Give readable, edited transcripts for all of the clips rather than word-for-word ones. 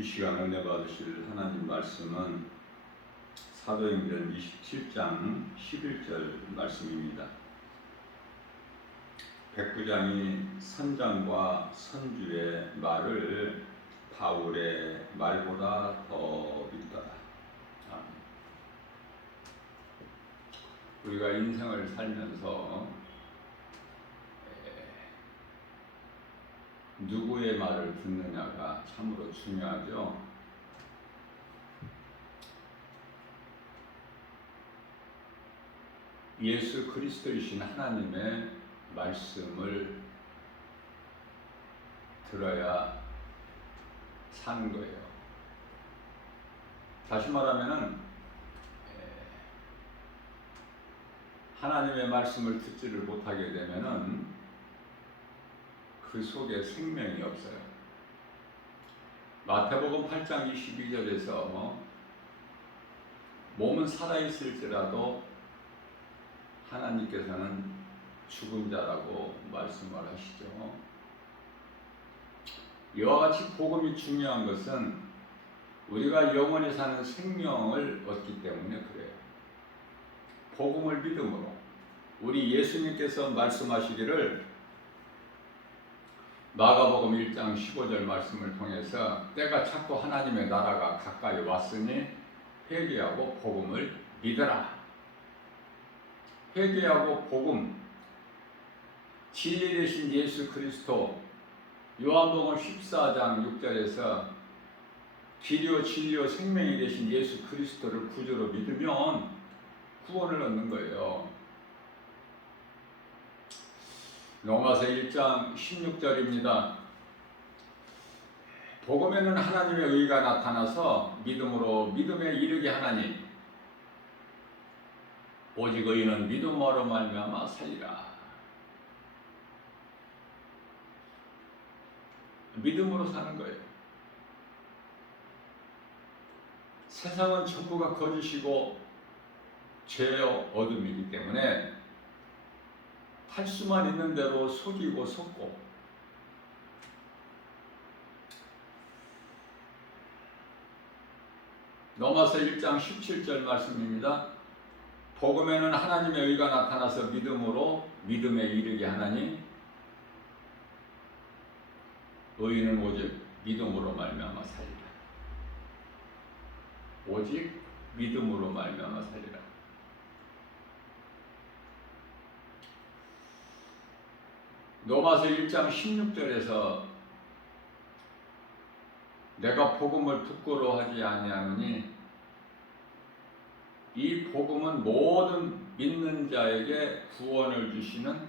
이 시간 은혜 받으실 하나님 말씀은 사도행전 27장 11절 말씀입니다. 백부장이 선장과 선주의 말을 바울의 말보다 더 믿더라. 우리가 인생을 살면서 누구의 말을 듣느냐가 참으로 중요하죠. 예수 그리스도이신 하나님의 말씀을 들어야 사는 거예요. 다시 말하면은 하나님의 말씀을 듣지를 못하게 되면은 그 속에 생명이 없어요. 마태복음 8장 22절에서 몸은 살아있을지라도 하나님께서는 죽은 자라고 말씀을 하시죠. 이와 같이 복음이 중요한 것은 우리가 영원히 사는 생명을 얻기 때문에 그래요. 복음을 믿음으로 우리 예수님께서 말씀하시기를 마가복음 1장 15절 말씀을 통해서 때가 찼고 하나님의 나라가 가까이 왔으니 회개하고 복음을 믿어라. 회개하고 복음, 진리 되신 예수 그리스도, 요한복음 14장 6절에서 길이요 진리요 생명이 되신 예수 그리스도를 구주로 믿으면 구원을 얻는 거예요. 로마서 1장 16절입니다. 복음에는 하나님의 의가 나타나서 믿음으로 믿음에 이르게 하나니 오직 의인은 믿음으로 말미암아 살리라. 믿음으로 사는 거예요. 세상은 전부가 거짓이고 죄의 어둠이기 때문에 할 수만 있는 대로 속이고 속고 로마서 1장 17절 말씀입니다. 복음에는 하나님의 의가 나타나서 믿음으로 믿음에 이르게 하나니 의인은 오직 믿음으로 말미암아 살리라. 오직 믿음으로 말미암아 살리라. 로마서 1장 16절에서 내가 복음을 부끄러워하지 아니하노니 이 복음은 모든 믿는 자에게 구원을 주시는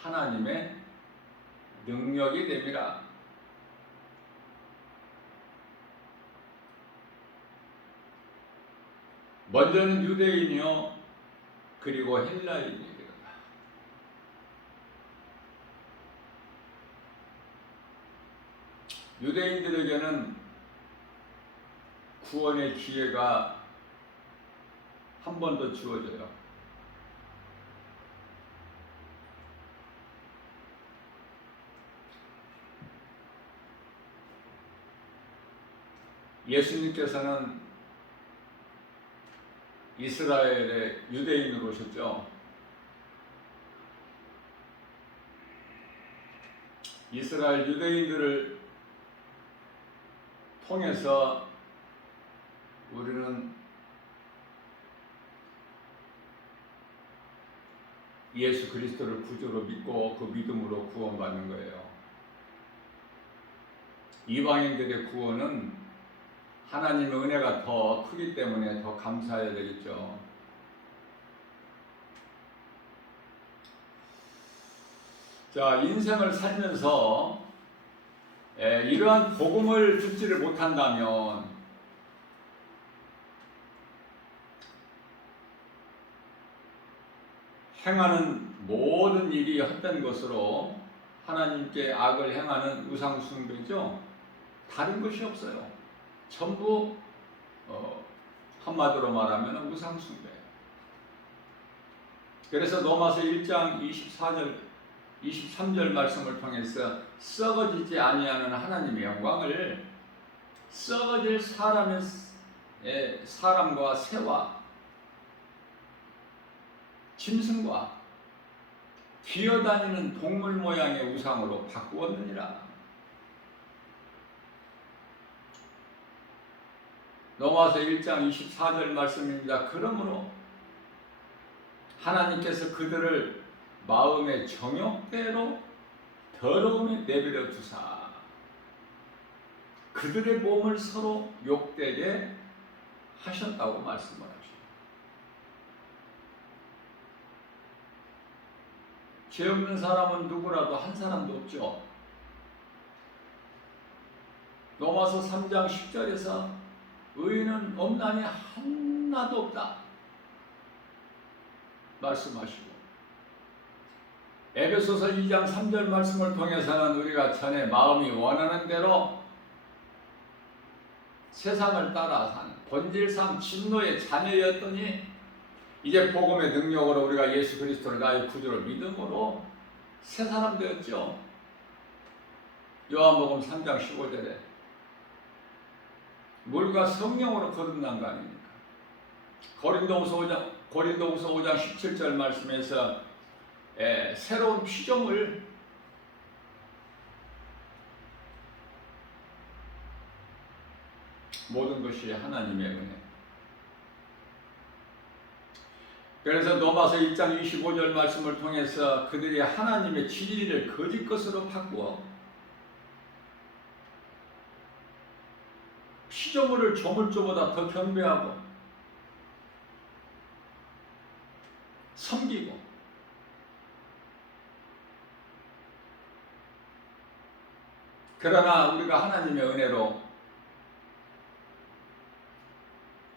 하나님의 능력이 됨이라. 먼저는 유대인이요 그리고 헬라인이요. 유대인들에게는 구원의 기회가 한 번 더 주어져요. 예수님께서는 이스라엘의 유대인으로 오셨죠. 이스라엘 유대인들을 통해서 우리는 예수 그리스도를 구주로 믿고 그 믿음으로 구원받는 거예요. 이방인들의 구원은 하나님의 은혜가 더 크기 때문에 더 감사해야 되겠죠. 자, 인생을 살면서 이러한 복음을 듣지를 못한다면 행하는 모든 일이 헛된 것으로 하나님께 악을 행하는 우상숭배죠. 다른 것이 없어요. 전부 한마디로 말하면 우상숭배. 그래서 로마서 1장 23절 말씀을 통해서 썩어지지 아니하는 하나님의 영광을 썩어질 사람과 새와 짐승과 기어다니는 동물 모양의 우상으로 바꾸었느니라. 로마서 1장 24절 말씀입니다. 그러므로 하나님께서 그들을 마음의 정욕대로 더러움에 내버려 두사 그들의 몸을 서로 욕되게 하셨다고 말씀을 하십니다. 죄 없는 사람은 누구라도 한 사람도 없죠. 로마서 3장 10절에서 의인은 없나니 하나도 없다 말씀하시고, 에베소서 2장 3절 말씀을 통해서는 우리가 전에 마음이 원하는 대로 세상을 따라 사는 본질상 진노의 자녀였더니 이제 복음의 능력으로 우리가 예수 그리스도를 나의 구주로 믿음으로 새 사람 되었죠. 요한복음 3장 15절에 물과 성령으로 거듭난 거 아닙니까? 고린도후서 5장 17절 말씀에서 새로운 피조물, 모든 것이 하나님의 은혜. 그래서 로마서 1장 25절 말씀을 통해서 그들이 하나님의 진리를 거짓 것으로 바꾸어 피조물을 조물주보다 더 경배하고 섬기고 그러나 우리가 하나님의 은혜로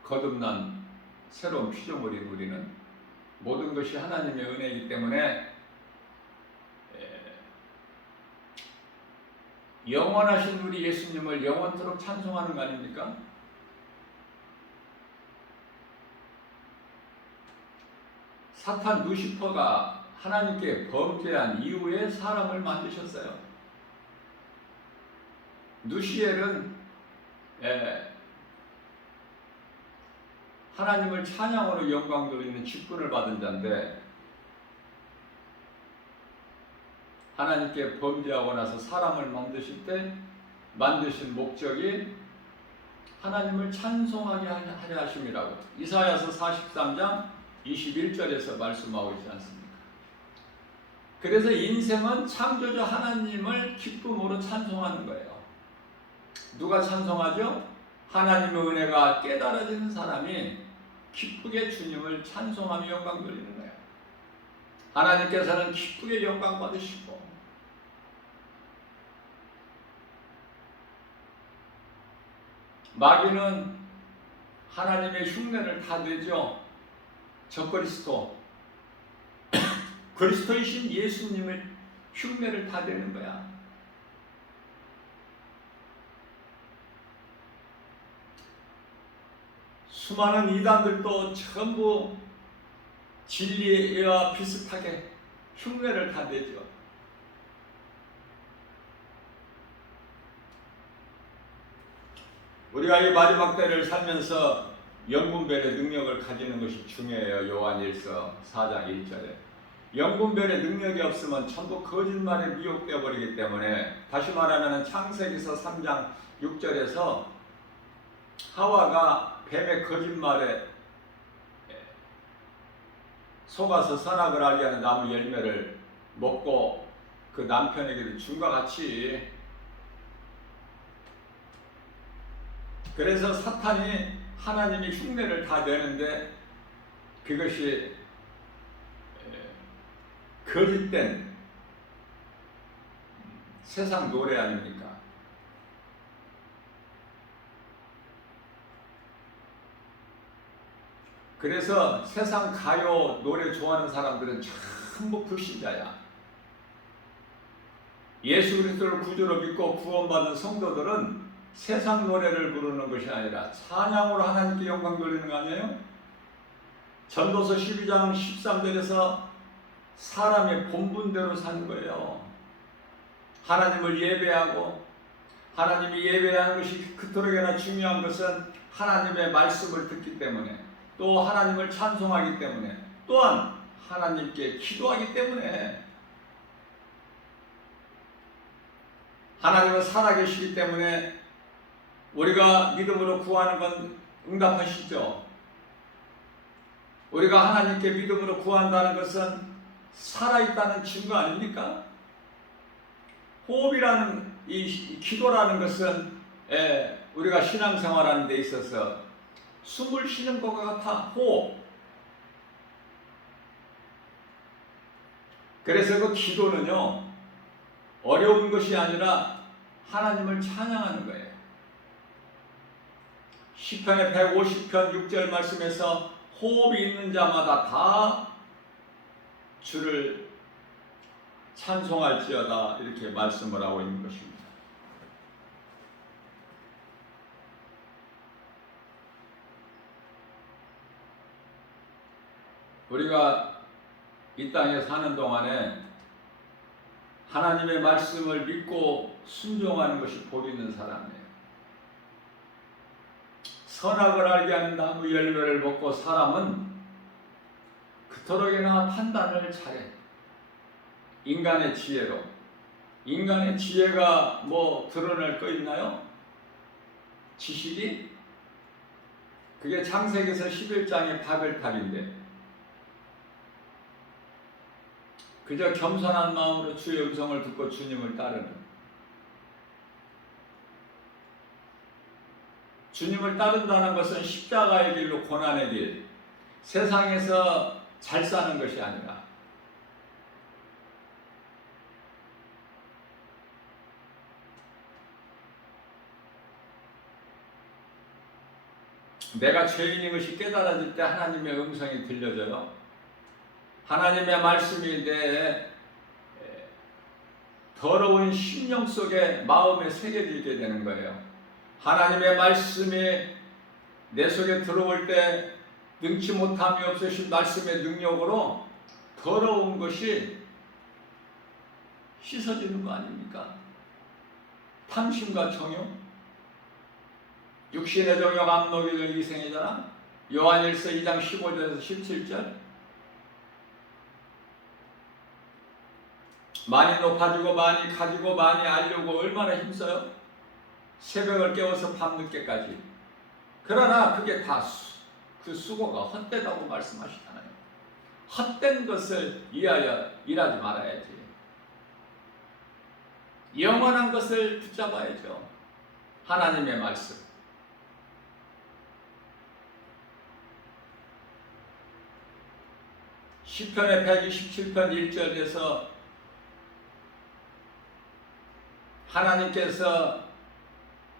거듭난 새로운 피조물인 우리는 모든 것이 하나님의 은혜이기 때문에 영원하신 우리 예수님을 영원토록 찬송하는 거 아닙니까? 사탄 루시퍼가 하나님께 범죄한 이후에 사람을 만드셨어요. 누시엘은 하나님을 찬양으로 영광 돌리는 직분을 받은 자인데 하나님께 범죄하고 나서 사람을 만드실 때 만드신 목적이 하나님을 찬송하게 하려 하심이라고 이사야서 43장 21절에서 말씀하고 있지 않습니까? 그래서 인생은 창조주 하나님을 기쁨으로 찬송하는 거예요. 누가 찬송하죠? 하나님의 은혜가 깨달아지는 사람이 기쁘게 주님을 찬송하며 영광 돌리는 거예요. 하나님께서는 기쁘게 영광 받으시고 마귀는 하나님의 흉내를 다 내죠. 적그리스도 그리스도이신 예수님을 흉내를 다 내는 거야. 수많은 이단들도 전부 진리와 비슷하게 흉내를 다 내죠. 우리가 이 마지막 때를 살면서 영분별의 능력을 가지는 것이 중요해요. 요한일서 4장 1절에 영분별의 능력이 없으면 전부 거짓말에 미혹되어 버리기 때문에, 다시 말하면 창세기서 3장 6절에서 하와가 뱀의 거짓말에 속아서 선악을 알게 하는 나무 열매를 먹고 그 남편에게도 준과 같이, 그래서 사탄이 하나님의 흉내를 다 내는데 그것이 거짓된 세상 노래 아닙니까? 그래서 세상 가요 노래 좋아하는 사람들은 전부 불신자야. 예수 그리스도를 구주로 믿고 구원받은 성도들은 세상 노래를 부르는 것이 아니라 찬양으로 하나님께 영광 돌리는 거 아니에요? 전도서 12장 13절에서 사람의 본분대로 사는 거예요. 하나님을 예배하고 하나님이 예배하는 것이 그토록이나 중요한 것은 하나님의 말씀을 듣기 때문에, 또 하나님을 찬송하기 때문에, 또한 하나님께 기도하기 때문에, 하나님은 살아계시기 때문에 우리가 믿음으로 구하는 건 응답하시죠. 우리가 하나님께 믿음으로 구한다는 것은 살아있다는 증거 아닙니까? 호흡이라는 이 기도라는 것은 우리가 신앙생활하는 데 있어서 숨을 쉬는 것과 같아. 호흡. 그래서 그 기도는요, 어려운 것이 아니라 하나님을 찬양하는 거예요. 시편의 150편 6절 말씀에서 호흡이 있는 자마다 다 주를 찬송할지어다, 이렇게 말씀을 하고 있는 것입니다. 우리가 이 땅에 사는 동안에 하나님의 말씀을 믿고 순종하는 것이 복 있는 사람이에요. 선악을 알게 하는 나무 열매를 먹고 사람은 그토록이나 판단을 잘해. 인간의 지혜로. 인간의 지혜가 뭐 드러낼 거 있나요? 지식이? 그게 창세기서 11장의 바벨탑인데, 그저 겸손한 마음으로 주의 음성을 듣고 주님을 따르는, 주님을 따른다는 것은 십자가의 길로 고난의 길, 세상에서 잘 사는 것이 아니라 내가 죄인인 것이 깨달아질 때 하나님의 음성이 들려져요. 하나님의 말씀이 내 더러운 심령 속에 마음에 새겨지게 되는 거예요. 하나님의 말씀이 내 속에 들어올 때 능치 못함이 없으신 말씀의 능력으로 더러운 것이 씻어지는 거 아닙니까? 탐심과 정욕, 육신의 정욕, 암노기를 이생이잖아. 요한일서 2장 15절에서 17절. 많이 높아지고 많이 가지고 많이 알려고 얼마나 힘써요? 새벽을 깨워서 밤늦게까지. 그러나 그게 다 그 수고가 헛되다고 말씀하시잖아요. 헛된 것을 위하여 일하지 말아야지. 영원한 것을 붙잡아야죠. 하나님의 말씀. 시편의 127편 1절에서 하나님께서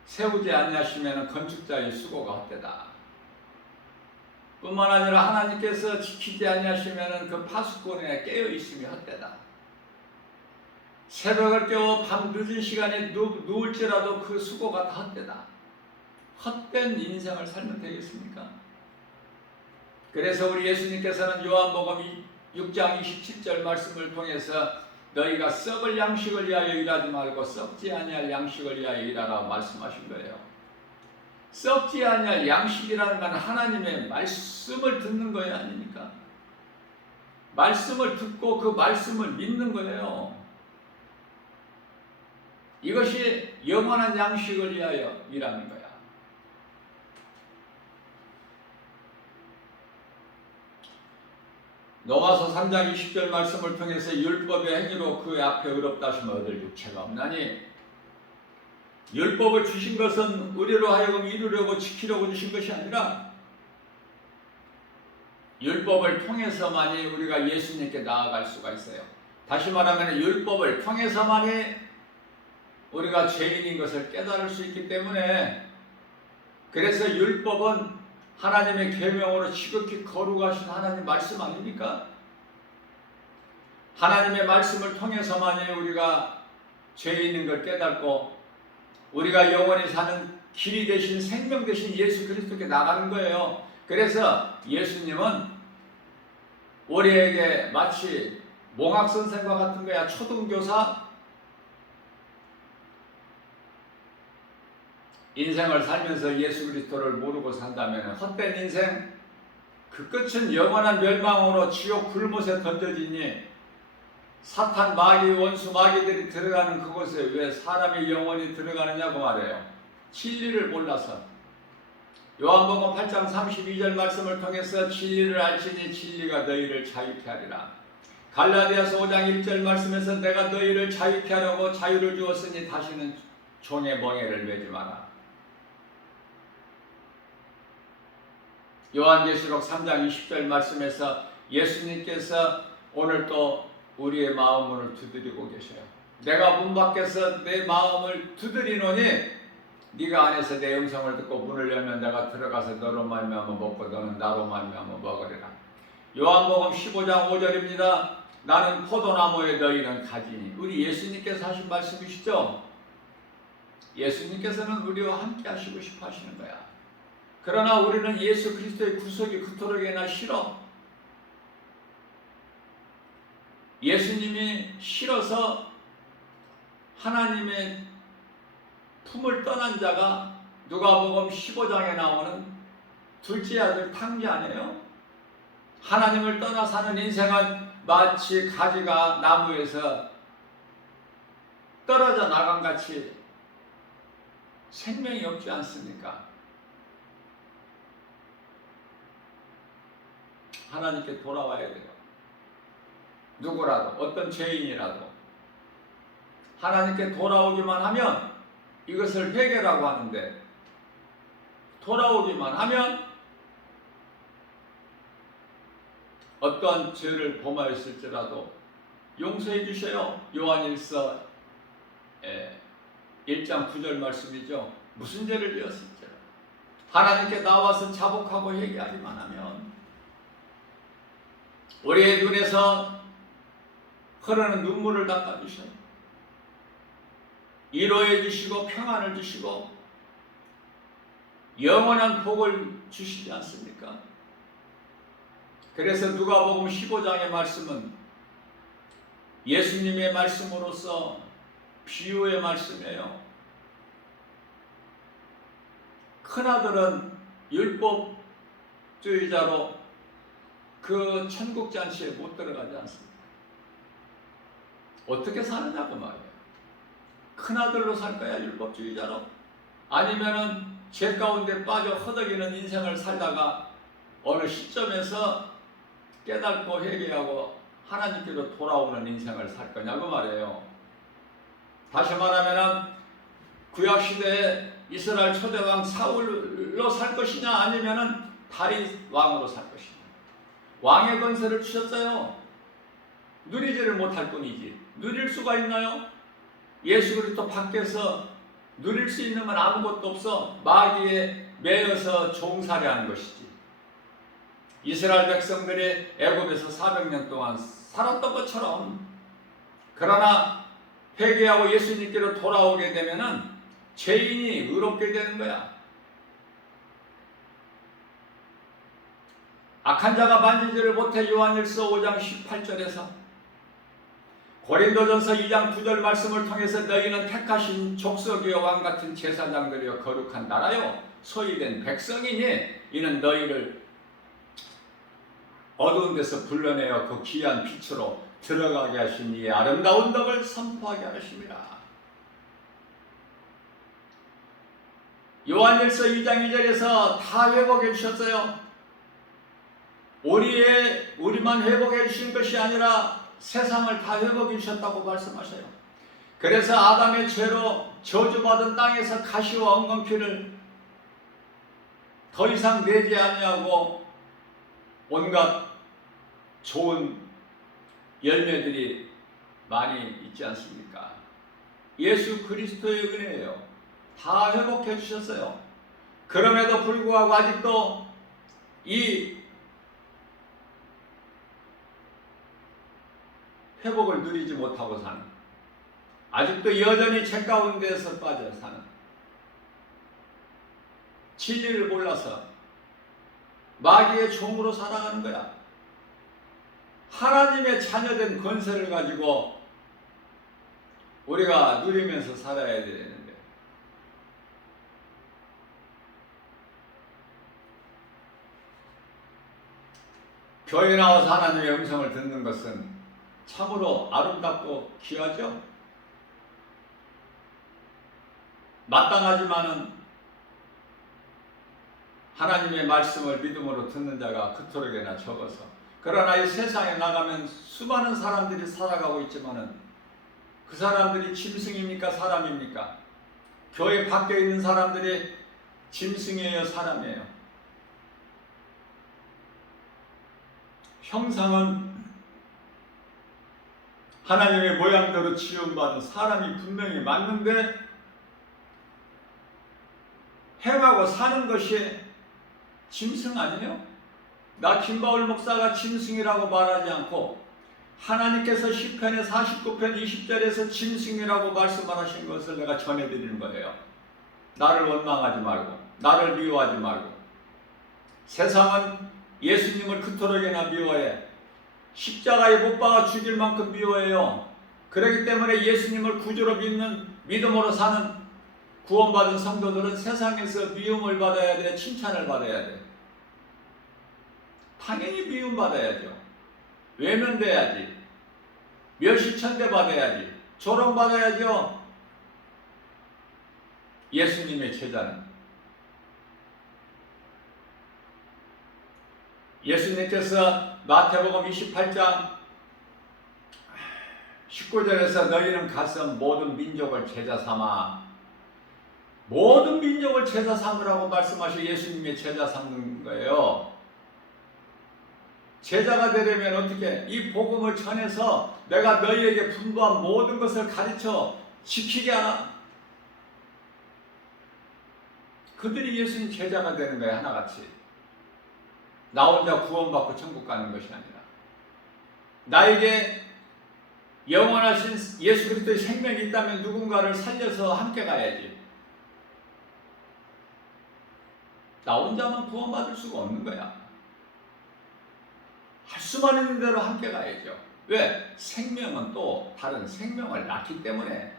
세우지 아니하시면 건축자의 수고가 헛되다. 뿐만 아니라 하나님께서 지키지 아니하시면 그 파수꾼에 깨어 있음이 헛되다. 새벽을 깨워 밤 늦은 시간에 누울지라도 그 수고가 다 헛되다. 헛된 인생을 살면 되겠습니까? 그래서 우리 예수님께서는 요한복음 6장 27절 말씀을 통해서 너희가 썩을 양식을 위하여 일하지 말고 썩지 아니할 양식을 위하여 일하라고 말씀하신 거예요. 썩지 아니할 양식이라는 건 하나님의 말씀을 듣는 거예요, 아닙니까? 말씀을 듣고 그 말씀을 믿는 거예요. 이것이 영원한 양식을 위하여 일하는 거야. 로마서 3장 20절 말씀을 통해서 율법의 행위로 그 앞에 의롭다 하시면 얻을 육체가 없나니, 율법을 주신 것은 우리로 하여금 이루려고 지키려고 주신 것이 아니라 율법을 통해서만이 우리가 예수님께 나아갈 수가 있어요. 다시 말하면 율법을 통해서만이 우리가 죄인인 것을 깨달을 수 있기 때문에, 그래서 율법은 하나님의 계명으로 지극히 거룩하신 하나님 말씀 아닙니까? 하나님의 말씀을 통해서만이 우리가 죄인인 걸 깨닫고 우리가 영원히 사는 길이 되신 생명 되신 예수 그리스도께 나가는 거예요. 그래서 예수님은 우리에게 마치 몽학 선생과 같은 거야. 초등교사, 인생을 살면서 예수 그리스도를 모르고 산다면 헛된 인생, 그 끝은 영원한 멸망으로 지옥 불못에 던져지니 사탄 마귀 원수 마귀들이 들어가는 그곳에 왜 사람이 영원히 들어가느냐고 말해요. 진리를 몰라서. 요한복음 8장 32절 말씀을 통해서 진리를 알지니 진리가 너희를 자유케 하리라. 갈라디아서 5장 1절 말씀에서 내가 너희를 자유케 하려고 자유를 주었으니 다시는 종의 멍에를 매지 마라. 요한계시록 3장 20절 말씀에서 예수님께서 오늘 또 우리의 마음을 두드리고 계셔요. 내가 문 밖에서 내 마음을 두드리노니 네가 안에서 내 음성을 듣고 문을 열면 내가 들어가서 너로 말미암아 먹고 너는 나로 말미암아 먹으리라. 요한복음 15장 5절입니다. 나는 포도나무에 너희는 가지니. 우리 예수님께서 하신 말씀이시죠? 예수님께서는 우리와 함께 하시고 싶어 하시는 거야. 그러나 우리는 예수 그리스도의 구속이 그토록이나 싫어. 예수님이 싫어서 하나님의 품을 떠난 자가 누가복음 15장에 나오는 둘째 아들 탕자 아니에요? 하나님을 떠나 사는 인생은 마치 가지가 나무에서 떨어져 나간 같이 생명이 없지 않습니까? 하나님께 돌아와야 돼요. 누구라도, 어떤 죄인이라도 하나님께 돌아오기만 하면 이것을 회개라고 하는데, 돌아오기만 하면 어떠한 죄를 범하였을지라도 용서해 주셔요. 요한일서 1장 9절 말씀이죠. 무슨 죄를 지었을지 하나님께 나와서 자복하고 회개하기만 하면 우리의 눈에서 흐르는 눈물을 닦아주셔요. 위로해 주시고 평안을 주시고 영원한 복을 주시지 않습니까? 그래서 누가복음 15장의 말씀은 예수님의 말씀으로서 비유의 말씀이에요. 큰아들은 율법주의자로 그 천국잔치에 못 들어가지 않습니다. 어떻게 사느냐고 말이에요. 큰아들로 살 거야, 율법주의자로? 아니면은 죄 가운데 빠져 허덕이는 인생을 살다가 어느 시점에서 깨닫고 회개하고 하나님께로 돌아오는 인생을 살 거냐고 말이에요. 다시 말하면은 구약시대에 이스라엘 초대왕 사울로 살 것이냐, 아니면은 다윗 왕으로 살 것이냐. 왕의 권세를 주셨어요. 누리지를 못할 뿐이지. 누릴 수가 있나요? 예수 그리스도 밖에서 누릴 수 있는 건 아무것도 없어. 마귀에 매여서 종살이하는 것이지. 이스라엘 백성들이 애굽에서 400년 동안 살았던 것처럼. 그러나 회개하고 예수님께로 돌아오게 되면은 죄인이 의롭게 되는 거야. 악한 자가 만지지를 못해. 요한일서 5장 18절에서 고린도전서 2장 9절 말씀을 통해서 너희는 택하신 족속이요 왕같은 제사장들이요 거룩한 나라요 소유된 백성이니 이는 너희를 어두운 데서 불러내어 그 귀한 빛으로 들어가게 하신 이의 아름다운 덕을 선포하게 하심이라. 요한일서 2장 2절에서 다 회복해 주셨어요. 우리만 회복해 주신 것이 아니라 세상을 다 회복해 주셨다고 말씀하셔요. 그래서 아담의 죄로 저주받은 땅에서 가시와 엉겅퀴를 더 이상 내지 아니하고 온갖 좋은 열매들이 많이 있지 않습니까? 예수 그리스도의 은혜예요. 다 회복해 주셨어요. 그럼에도 불구하고 아직도 이 회복을 누리지 못하고 사는, 아직도 여전히 죄 가운데에서 빠져 사는, 진리를 몰라서 마귀의 종으로 살아가는 거야. 하나님의 자녀된 권세를 가지고 우리가 누리면서 살아야 되는데 교회 나와서 하나님의 음성을 듣는 것은 참으로 아름답고 귀하죠. 마땅하지만은 하나님의 말씀을 믿음으로 듣는 자가 그토록이나 적어서, 그러나 이 세상에 나가면 수많은 사람들이 살아가고 있지만은 그 사람들이 짐승입니까? 사람입니까? 교회 밖에 있는 사람들이 짐승이에요? 사람이에요? 형상은 하나님의 모양대로 지음받은 사람이 분명히 맞는데 행하고 사는 것이 짐승 아니에요? 나 김바울 목사가 짐승이라고 말하지 않고 하나님께서 시편의 49편 20절에서 짐승이라고 말씀하신 것을 내가 전해드리는 거예요. 나를 원망하지 말고, 나를 미워하지 말고. 세상은 예수님을 그토록이나 미워해. 십자가에 못 박아 죽일 만큼 미워해요. 그렇기 때문에 예수님을 구주로 믿는, 믿음으로 사는 구원받은 성도들은 세상에서 미움을 받아야 돼, 칭찬을 받아야 돼. 당연히 미움 받아야죠. 외면돼야지. 멸시천대 받아야지. 조롱받아야죠. 예수님의 제자는. 예수님께서 마태복음 28장 19절에서 너희는 가서 모든 민족을 제자 삼아, 모든 민족을 제자 삼으라고 말씀하시 예수님의 제자 삼는 거예요. 제자가 되려면 어떻게? 이 복음을 전해서 내가 너희에게 분부한 모든 것을 가르쳐 지키게 하라. 그들이 예수님 제자가 되는 거예요. 하나같이. 나 혼자 구원받고 천국 가는 것이 아니라 나에게 영원하신 예수 그리스도의 생명이 있다면 누군가를 살려서 함께 가야지. 나 혼자만 구원받을 수가 없는 거야. 할 수만 있는 대로 함께 가야죠. 왜? 생명은 또 다른 생명을 낳기 때문에.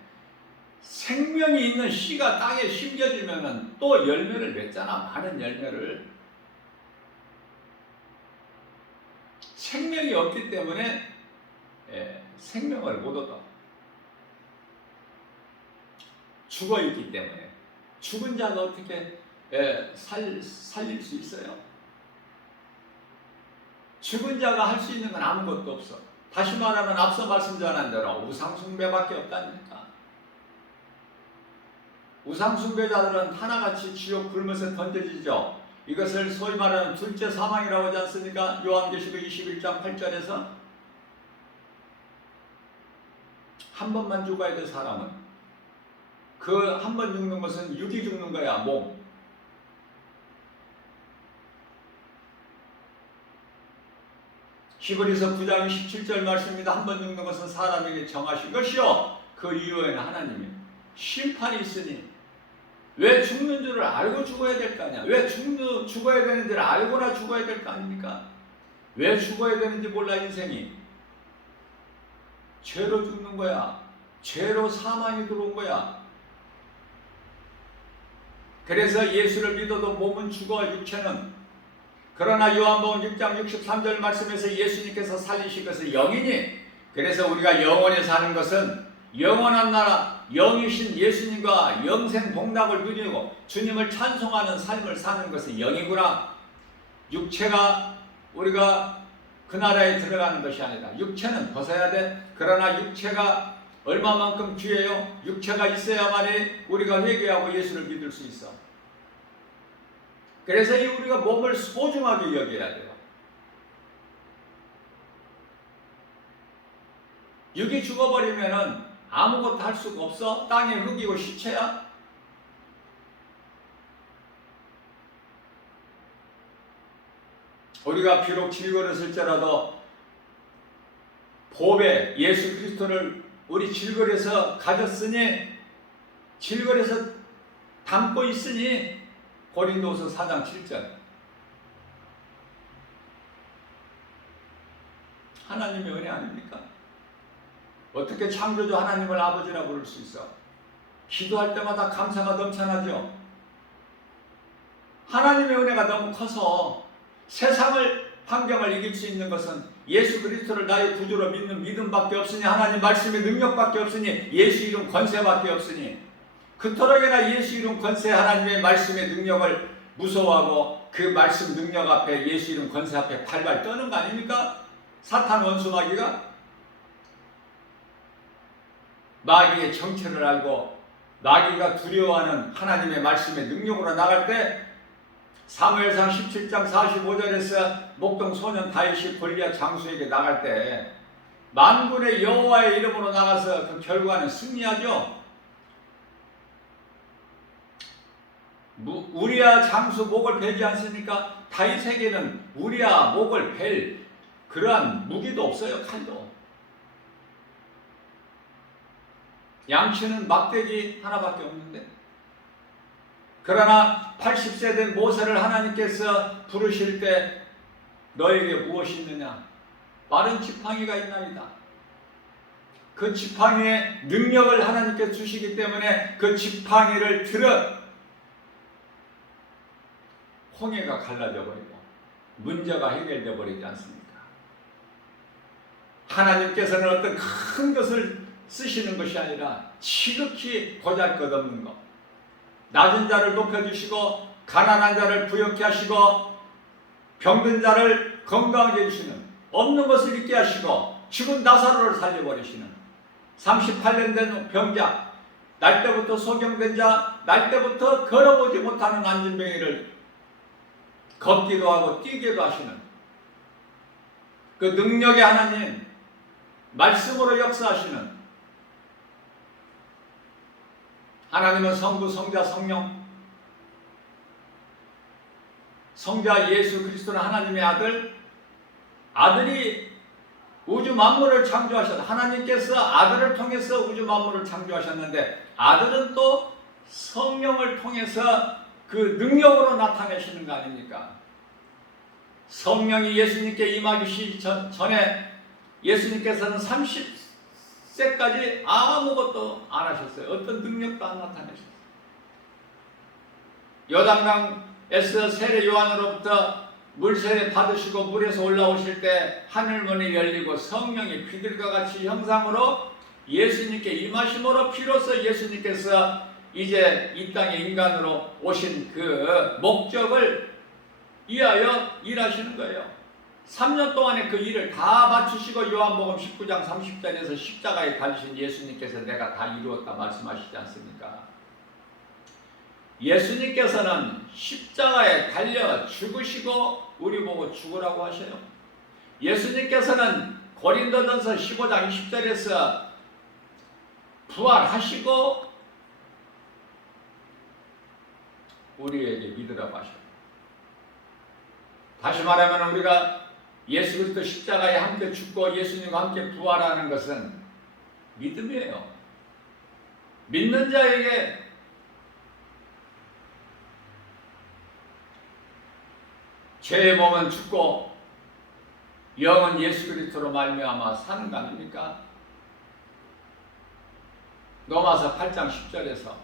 생명이 있는 씨가 땅에 심겨지면 또 열매를 맺잖아. 많은 열매를. 생명이 없기 때문에 생명을 못 얻어. 죽어있기 때문에. 죽은 자가 어떻게 살릴 수 있어요? 죽은 자가 할 수 있는 건 아무것도 없어. 다시 말하면 앞서 말씀 전한 대로 우상숭배밖에 없다니까. 우상숭배자들은 하나같이 지옥 불못에 던져지죠. 이것을 소위 말하는 둘째 사망이라고 하지 않습니까? 요한계시록 21장 8절에서 한 번만 죽어야 될 사람은, 그 한 번 죽는 것은 육이 죽는 거야. 몸. 히브리서 9장 17절 말씀입니다. 한 번 죽는 것은 사람에게 정하신 것이요 그 이후에는 하나님이 심판이 있으니. 왜 죽는 줄을 알고 죽어야 될 거 아니야? 왜 죽어야 되는지를 알고나 죽어야 될 거 아닙니까? 왜 죽어야 되는지 몰라. 인생이 죄로 죽는 거야. 죄로 사망이 들어온 거야. 그래서 예수를 믿어도 몸은 죽어, 육체는. 그러나 요한복음 6장 63절 말씀에서 예수님께서 살리신 것은 영이니, 그래서 우리가 영원히 사는 것은 영원한 나라, 영이신 예수님과 영생 복락을 누리고 주님을 찬송하는 삶을 사는 것은 영이구나. 육체가 우리가 그 나라에 들어가는 것이 아니라 육체는 벗어야 돼. 그러나 육체가 얼마만큼 귀해요? 육체가 있어야만이 우리가 회개하고 예수를 믿을 수 있어. 그래서 우리가 몸을 소중하게 여겨야 돼요. 육이 죽어버리면은 아무것도 할 수가 없어. 땅에 흙이고 시체야. 우리가 비록 질거렸을지라도 보배 예수 그리스도를 우리 질거려서 가졌으니, 질거려서 담고 있으니, 고린도서 4장 7절. 하나님의 은혜 아닙니까? 어떻게 창조주 하나님을 아버지라고 부를 수 있어? 기도할 때마다 감사가 넘쳐나죠. 하나님의 은혜가 너무 커서 세상을 환경을 이길 수 있는 것은 예수 그리스도를 나의 구주로 믿는 믿음밖에 없으니, 하나님 말씀의 능력밖에 없으니, 예수 이름 권세밖에 없으니, 그토록이나 예수 이름 권세, 하나님의 말씀의 능력을 무서워하고 그 말씀 능력 앞에, 예수 이름 권세 앞에 발발 떠는 거 아닙니까? 사탄 원수 마귀가 마귀의 정체를 알고 마귀가 두려워하는 하나님의 말씀의 능력으로 나갈 때, 사무엘상 17장 45절에서 목동 소년 다윗이 골리앗 장수에게 나갈 때 만군의 여호와의 이름으로 나가서 그 결과는 승리하죠. 우리야 장수 목을 베지 않습니까? 다윗에게는 우리야 목을 벨 그러한 무기도 없어요. 칼도. 양치는 막대기 하나밖에 없는데, 그러나 80세 된 모세를 하나님께서 부르실 때 너에게 무엇이 있느냐? 빠른 지팡이가 있나이다. 그 지팡이의 능력을 하나님께 주시기 때문에 그 지팡이를 들어 홍해가 갈라져 버리고 문제가 해결되어 버리지 않습니까? 하나님께서는 어떤 큰 것을 쓰시는 것이 아니라 지극히 보잘것없는 것, 낮은 자를 높여주시고 가난한 자를 부욕케 하시고 병든 자를 건강하게 해주시는, 없는 것을 있게 하시고 죽은 나사로를 살려버리시는, 38년 된 병자, 날 때부터 소경된 자, 날 때부터 걸어보지 못하는 안진뱅이를 걷기도 하고 뛰기도 하시는 그 능력의 하나님, 말씀으로 역사하시는 하나님은 성부, 성자, 성령, 성자 예수 그리스도는 하나님의 아들, 아들이 우주 만물을 창조하셨다. 하나님께서 아들을 통해서 우주 만물을 창조하셨는데, 아들은 또 성령을 통해서 그 능력으로 나타내시는 거 아닙니까? 성령이 예수님께 임하기 전에 예수님께서는 30세까지 아무것도 안 하셨어요. 어떤 능력도 안 나타내셨어요. 요단강에서 세례 요한으로부터 물세례 받으시고 물에서 올라오실 때 하늘문이 열리고 성령이 비둘기와 같이 형상으로 예수님께 임하심으로 비로소 예수님께서 이제 이 땅에 인간으로 오신 그 목적을 위하여 일하시는 거예요. 3년 동안에 그 일을 다 마치시고 요한복음 19장 30절에서 십자가에 달리신 예수님께서 내가 다 이루었다 말씀하시지 않습니까? 예수님께서는 십자가에 달려 죽으시고 우리 보고 죽으라고 하셔요. 예수님께서는 고린도전서 15장 20절에서 부활하시고 우리에게 믿으라고 하셔요. 다시 말하면 우리가 예수 그리스도 십자가에 함께 죽고 예수님과 함께 부활하는 것은 믿음이에요. 믿는 자에게 죄의 몸은 죽고 영은 예수 그리스도로 말미암아 사는 거 아닙니까? 로마서 8장 10절에서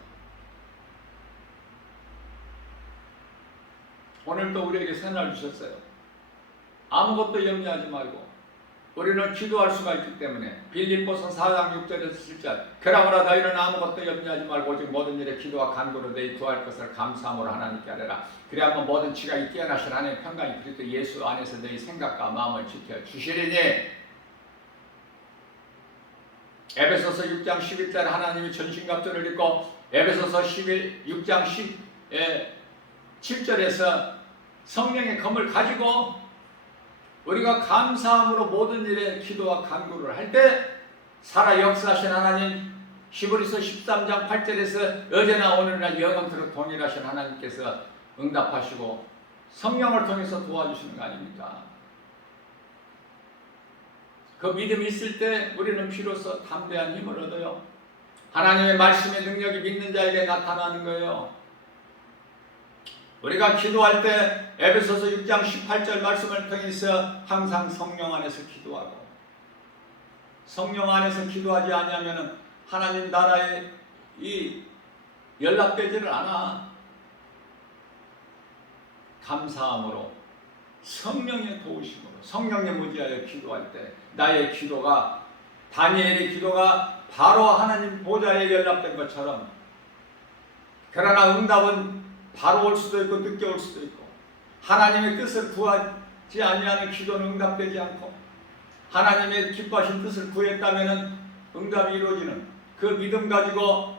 오늘 또 우리에게 새날 주셨어요. 아무것도 염려하지 말고 우리는 기도할 수가 있기 때문에 빌립보서 4장 6절에서 7절 그러므로 너희는 아무것도 염려하지 말고 오직 모든 일에 기도와 간구로 너희 구할 것을 감사함으로 하나님께 하리라. 그래야만 모든 지각이 뛰어나신 하나님의 평강이 그리스도 예수 안에서 너희 생각과 마음을 지켜주시리니. 에베소서 6장 11절 하나님이 전신갑주를 입고 에베소서 6장 7절에서 성령의 검을 가지고 우리가 감사함으로 모든 일에 기도와 간구를 할 때 살아 역사하신 하나님, 히브리서 13장 8절에서 어제나 오늘날 영원토록 동일하신 하나님께서 응답하시고 성령을 통해서 도와주시는 거 아닙니까? 그 믿음이 있을 때 우리는 비로소 담대한 힘을 얻어요. 하나님의 말씀의 능력이 믿는 자에게 나타나는 거예요. 우리가 기도할 때 에베소서 6장 18절 말씀을 통해서 항상 성령 안에서 기도하고, 성령 안에서 기도하지 않으면 하나님 나라에 이 연락되지를 않아. 감사함으로 성령의 도우심으로 성령의 무지하여 기도할 때 나의 기도가 다니엘의 기도가 바로 하나님 보좌에 연락된 것처럼, 그러나 응답은 바로 올 수도 있고 늦게 올 수도 있고, 하나님의 뜻을 구하지 아니하는 기도는 응답되지 않고, 하나님의 기뻐하신 뜻을 구했다면 응답이 이루어지는 그 믿음 가지고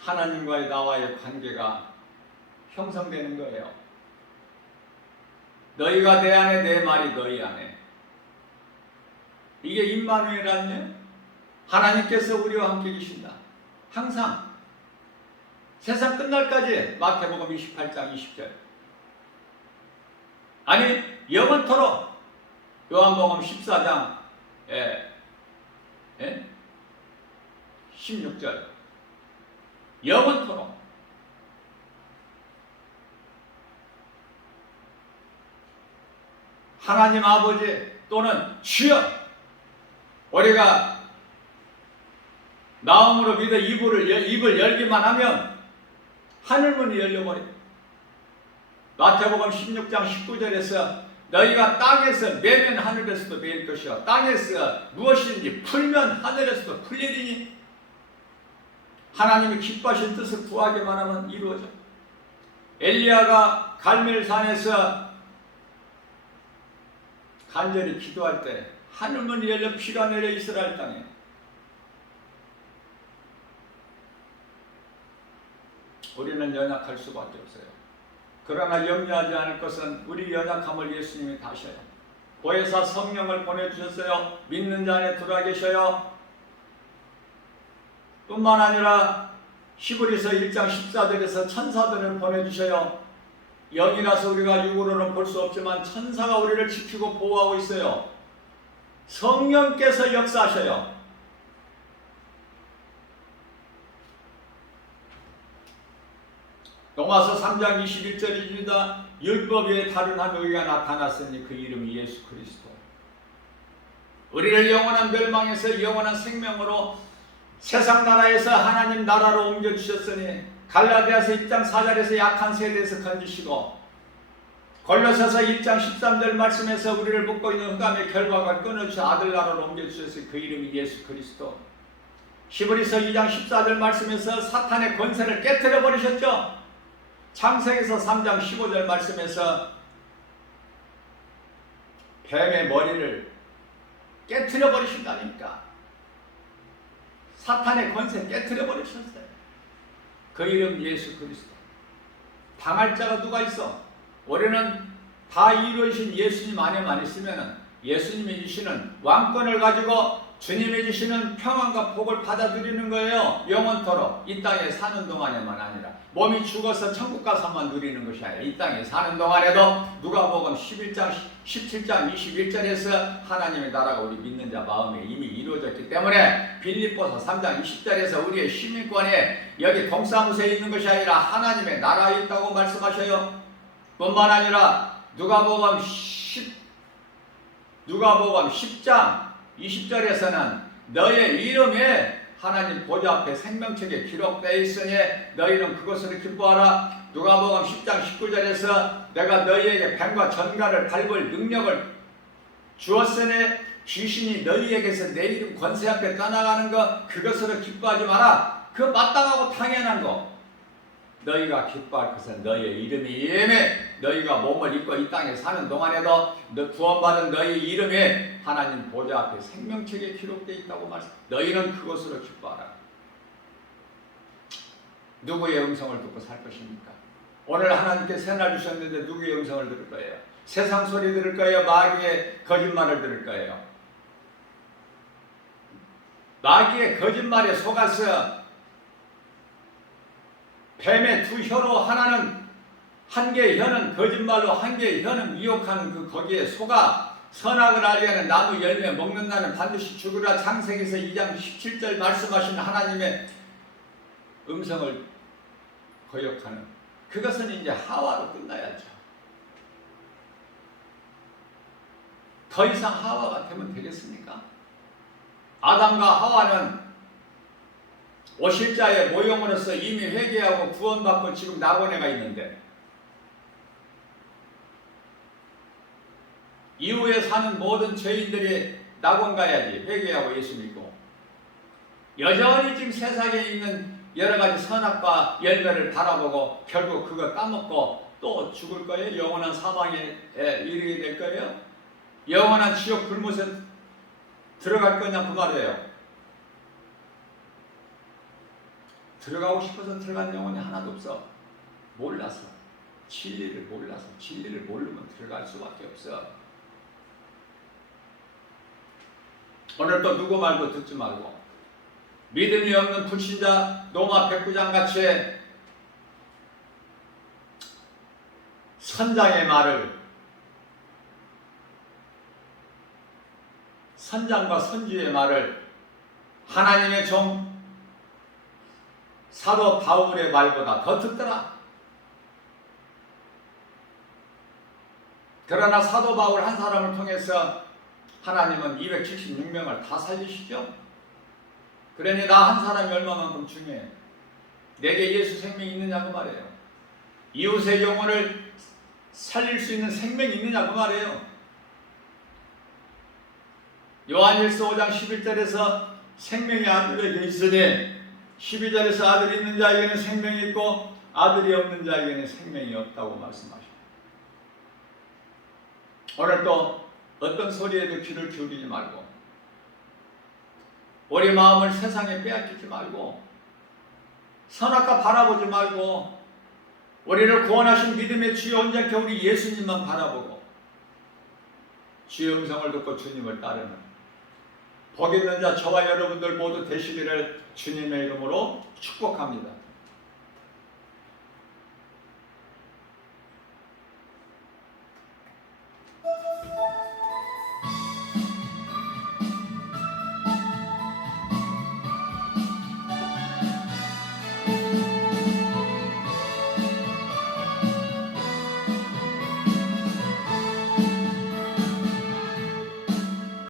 하나님과의 나와의 관계가 형성되는 거예요. 너희가 내 안에, 내 말이 너희 안에. 이게 임마누엘 아니에요? 하나님께서 우리와 함께 계신다. 항상 세상 끝날까지. 마태복음 28장 20절. 아니 영원토록 요한복음 14장 16절. 영원토록. 하나님 아버지 또는 주여, 우리가 마음으로 믿어 입을 열기만 하면 하늘문이 열려버립니다. 마태복음 16장 19절에서 너희가 땅에서 매면 하늘에서도 매일 것이요 땅에서 무엇이든지 풀면 하늘에서도 풀리리니. 하나님이 기뻐하신 뜻을 구하기만 하면 이루어져. 엘리야가 갈멜산에서 간절히 기도할 때 하늘문이 열려 비가 내려 이스라엘 땅에. 우리는 연약할 수밖에 없어요. 그러나 염려하지 않을 것은 우리 연약함을 예수님이 다셔요. 보혜사 성령을 보내주셨어요. 믿는 자 안에 들어와 계셔요. 뿐만 아니라 히브리서 1장 14절에서 천사들을 보내주셔요. 영이라서 우리가 육으로는 볼 수 없지만 천사가 우리를 지키고 보호하고 있어요. 성령께서 역사하셔요. 로마서 3장 21절입니다. 율법 외에 다른 한 의가 나타났으니 그 이름이 예수 그리스도. 우리를 영원한 멸망에서 영원한 생명으로 세상 나라에서 하나님 나라로 옮겨주셨으니, 갈라디아서 1장 4절에서 약한 세대에서 건지시고, 골로새서 1장 13절 말씀에서 우리를 묶고 있는 흑암의 결박을 끊어주셔 아들 나라로 옮겨주셨으니 그 이름이 예수 그리스도. 히브리서 2장 14절 말씀에서 사탄의 권세를 깨트려 버리셨죠. 창세기서 3장 15절 말씀에서 뱀의 머리를 깨트려 버리신다니까. 사탄의 권세 깨트려 버리셨어요. 그 이름 예수 그리스도. 당할 자가 누가 있어? 우리는 다 이루어진 예수님 안에만 있으면 예수님이 주시는 왕권을 가지고 주님이 주시는 평안과 복을 받아 누리는 거예요. 영원토록. 이 땅에 사는 동안에만 아니라, 몸이 죽어서 천국 가서만 누리는 것이 아니라 이 땅에 사는 동안에도 누가복음 11장 17장 21절에서 하나님의 나라가 우리 믿는 자 마음에 이미 이루어졌기 때문에, 빌립보서 3장 20절에서 우리의 시민권이 여기 동사무소에 있는 것이 아니라 하나님의 나라에 있다고 말씀하셔요. 뿐만 아니라 누가복음 10장 20절에서는 너의 이름에 하나님 보좌 앞에 생명책에 기록되어 있으니 너희는 그것을 기뻐하라. 누가복음 10장 19절에서 내가 너희에게 뱀과 전갈을 밟을 능력을 주었으니 귀신이 너희에게서 내 이름 권세 앞에 떠나가는 것 그것으로 기뻐하지 마라. 그 마땅하고 당연한 거. 너희가 기뻐할 것은 너희의 이름이 이름에 너희가 몸을 입고 이 땅에 사는 동안에도 구원받은 너희 이름에 하나님 보좌 앞에 생명책에 기록되어 있다고 말씀. 너희는 그것으로 기뻐하라. 누구의 음성을 듣고 살 것입니까? 오늘 하나님께 새날 주셨는데 누구의 음성을 들을 거예요? 세상 소리 들을 거예요? 마귀의 거짓말을 들을 거예요? 마귀의 거짓말에 속아서 뱀의 두 혀로 하나는 한 개의 혀는 거짓말로 한 개의 혀는 미혹하는 그 거기에 속아 선악을 알게 나무 열매 먹는 날은 반드시 죽으라. 창세기서 2장 17절 말씀하신 하나님의 음성을 거역하는 그것은 이제 하와로 끝나야죠. 더 이상 하와가 되면 되겠습니까? 아담과 하와는 오실자의 모형으로서 이미 회개하고 구원받고 지금 낙원에가 있는데 이후에 사는 모든 죄인들이 낙원 가야지. 회개하고 예수 믿고. 여전히 지금 세상에 있는 여러 가지 선악과 열매를 바라보고 결국 그거 까먹고 또 죽을 거예요. 영원한 사망에 이르게 될 거예요. 영원한 지옥 불못에 들어갈 거냐 그 말이에요. 들어가고 싶어서 들어간 영혼이 하나도 없어. 몰라서. 진리를 몰라서. 진리를 모르면 들어갈 수밖에 없어. 오늘 또 누구 말도 듣지 말고 믿음이 없는 불신자 노마 백부장 같이 선장의 말을, 선장과 선지의 말을 하나님의 종 사도 바울의 말보다 더 듣더라. 그러나 사도 바울 한 사람을 통해서 하나님은 276명을 다 살리시죠. 그러니 나 한 사람이 얼마만큼 중요해. 내게 예수 생명이 있느냐고 말이에요. 이웃의 영혼을 살릴 수 있는 생명이 있느냐고 말이에요. 요한일서 5장 11절에서 생명이 아들에게 있으니 12절에서 아들이 있는 자에게는 생명이 있고 아들이 없는 자에게는 생명이 없다고 말씀하십니다. 오늘 또 어떤 소리에도 귀를 기울이지 말고 우리 마음을 세상에 빼앗기지 말고 선악과 바라보지 말고 우리를 구원하신 믿음의 주여 온전케 우리 예수님만 바라보고 주의 음성을 듣고 주님을 따르는 복 있는 자 저와 여러분들 모두 되시기를 주님의 이름으로 축복합니다.